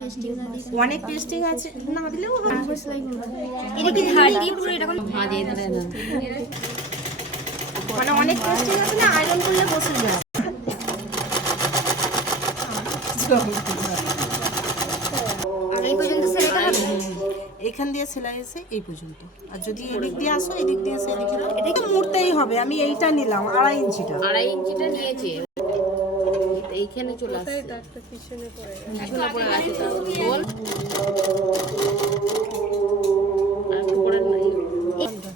অনেক পেস্টিং আছে, না দিলেও হবে। এটা কি ধার দিয়ে পুরো এরকম ভাজিয়ে ধরে না, মানে অনেক পেস্টিং আছে না, আয়রন করলে বসে যায়। এই পর্যন্ত সেটা হবে। এখান দিয়ে সেলাই এসে এই পর্যন্ত, আর যদি এদিক দিয়ে আসো এদিক দিয়ে এসে এদিক দিয়ে, এটা মুড়তেই হবে। আমি এইটা নিলাম 2.5 ইঞ্চিটা, 2.5 ইঞ্চিটা নিয়েছি, এইখানে চলে আসছে, পিছনে পড়ে আছে তো বল। আর একটু পরে নাই,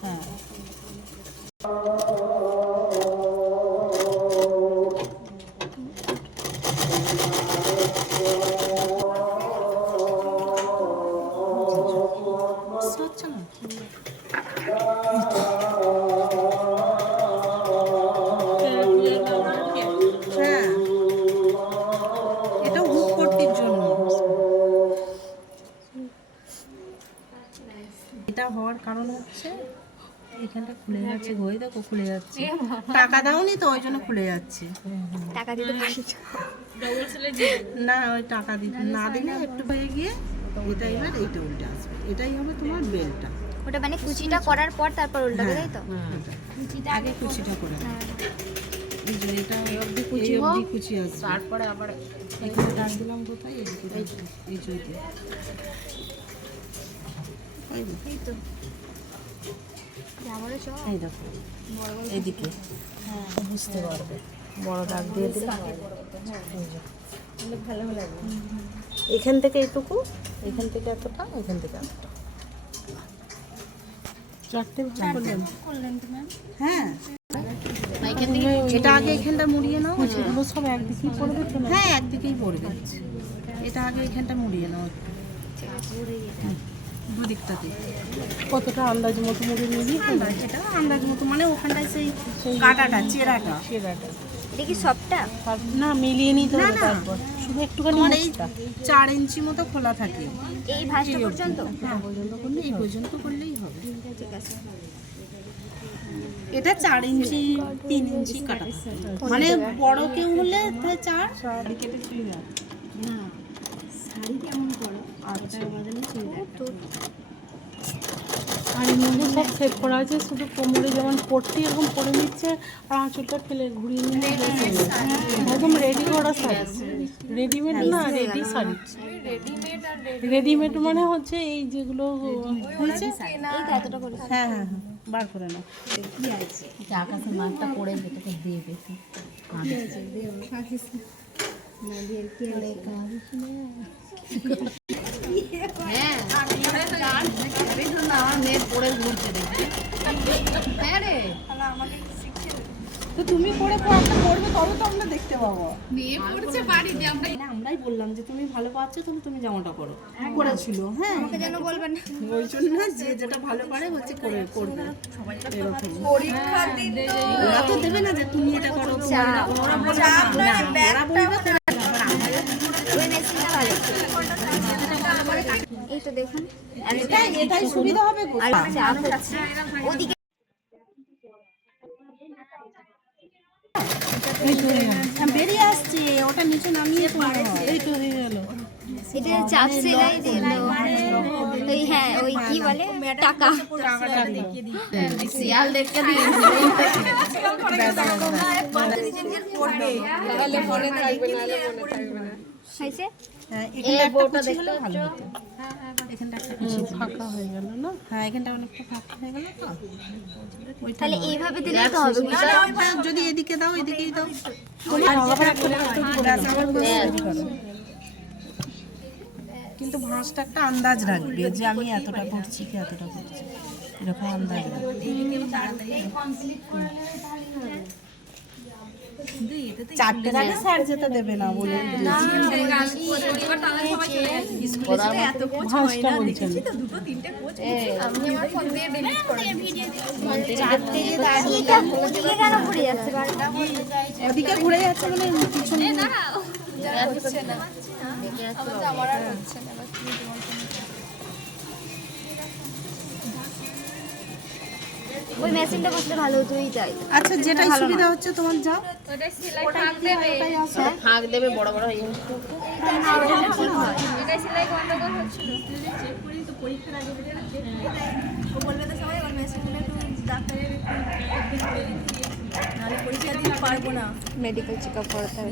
হ্যাঁ হচ্ছে না। হ্যাঁ, এটা হুক করতির জন্য। এটা হওয়ার কারণ হচ্ছে এখানটা খুলে যাচ্ছে, গই দেখো খুলে যাচ্ছে। টাকা দাওনি তো, ওই জন্য খুলে যাচ্ছে। টাকা দিতে পারি না, ওই টাকা দিতে না দিলে একটু হয়ে গিয়ে এটা এবার এইটা উল্টে আসবে। এটাই হবে তোমার বেলটা। ওটা মানে কুচিটা করার পর তারপর উল্টাবে, তাই তো? আগে কুচিটা করে নাও। এই যে এটা এই অবধি কুচি আসবে, তারপরে আবার এখানে টান দিলাম কোথায়, এইদিকে এই জইতে, এই তো আবারও চল। এই দেখো এইদিকে, বুঝতে পারবে। বড় দাগ দিয়ে দিলে ভালো লাগবে। এখান থেকে এইটুকু, এখান থেকে এতটা, এখান থেকে এতটা, 4টে ভাগ করলেন তো ম্যাম? হ্যাঁ, এটা আগে এখানটা মুড়িয়ে নাও। এগুলো সব একদিকেই পড়বে তো? হ্যাঁ, একদিকেই পড়বে। এটা আগে এখানটা মুড়িয়ে নাও, দুদিকটাতে। কতটা আন্দাজ মতো মুড়িয়ে নিবি? এটা আন্দাজ মতো, মানে ওখানটায় সেই কাটাটা, চেরাটা। এটা কি সবটা? না, মিলিয়ে নিতে হবে তারপর। শুধু একটুখানি এই 4 ইঞ্চি মতো খোলা থাকে। এই ভাঁজটা পর্যন্ত? হ্যাঁ, পর্যন্ত করলে, এই পর্যন্ত করলেই হবে। ঠিক আছে। এটা 4 ইঞ্চি 3 ইঞ্চি কাটা থাকে। মানে বড় কেউ হলে 4 কেটে চুড়িদার। না, শাড়ি কেমন করো? আচ্ছা, বাজারে চুড়িদার তো। আর এর মধ্যে সব সেট করা আছে, শুধু কোমরে যেমন পট্টি এরকম পরে নিচ্ছে আর আঁচলটা ফেলে ঘুরিয়ে নিয়ে একদম রেডি করা শাড়ি, রেডিমেড না, রেডি শাড়ি। রেডিমেড মানে হচ্ছে এই যেগুলো হয়েছে। এই তো এতটা করে। হ্যাঁ হ্যাঁ হ্যাঁ, বার করে নাও। আকাশের মাছটা পড়ে যেটাকে দিয়ে পেতে হ্যাঁ, আমার মেয়ে পড়ে ঘুরছে দেখি। হ্যাঁ রে, তো তুমি পরে একটা পড়বে, তবে তো আমরা দেখতে পাবো। মেয়ে পড়ছে বাড়িতে, আমরা না, আমরাই বললাম যে তুমি ভালো পাচ্ছ, তুমি জামাটা করো। করেছিল, হ্যাঁ, আমাকে যেন বলবেন না। ওই জন্য যে যেটা ভালো পারে হচ্ছে করে করবে। এরকম ওরা তো দেবে না যে তুমি এটা করো, তুমি এটা করো। ওরা বলবে ওই মেশিনটা ভালো। এই তো দেখুন, এটাই সুবিধা হবে। আর চাপ হচ্ছে ওদিকে। বেরিয়ে আসছে, ওটা নিচে নামিয়ে পড়ে। এই তো হয়ে গেল। এটা চাপ সেলাই দিল। ওই হ্যাঁ, ওই কি বলে, টাকা। শিয়াল দেখতে দিয়েছে হয়েছে? হ্যাঁ, এখানটা একটা কুচি হলে ভালো হতো। এখানটা একটা কুচি ফাঁকা হয়ে গেল না? হ্যাঁ, এখানটা অনেকটা ফাঁকা হয়ে গেল তো। তাহলে এইভাবে দিলে তো হবে। ওইটা যদি এদিকে দাও, এদিকেই দাও। কিন্তু ভাঁজটা একটা আন্দাজ রাখবে যে আমি এতটা করছি কি এতটা করছি, এরকম আন্দাজ রাখবে। 4টের আগে স্যার যেতে দেবে না বলে ভাঁজটা বলছেন। এটা ওদিকে কেন ঘুরে যাচ্ছে বারবার? ওদিকে ঘুরে যাচ্ছে বলে পিছনে। ওই মেশিনটা বসলে ভালো হতো, এইটাই। আচ্ছা, যেটাই সুবিধা হচ্ছে তোমার যাও। ফাঁক দেবে বড় বড় হয়ে মেডিকেল চেক আপ করাতে হবে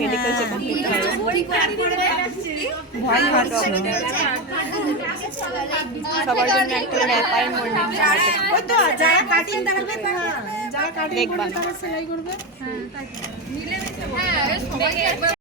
মেডিকেল চেক সবার জন্য একটা অ্যাপয়েন্টমেন্ট যারা কাটিং দেখাবে যারা কাটিং করবে তারা সেলাই করবে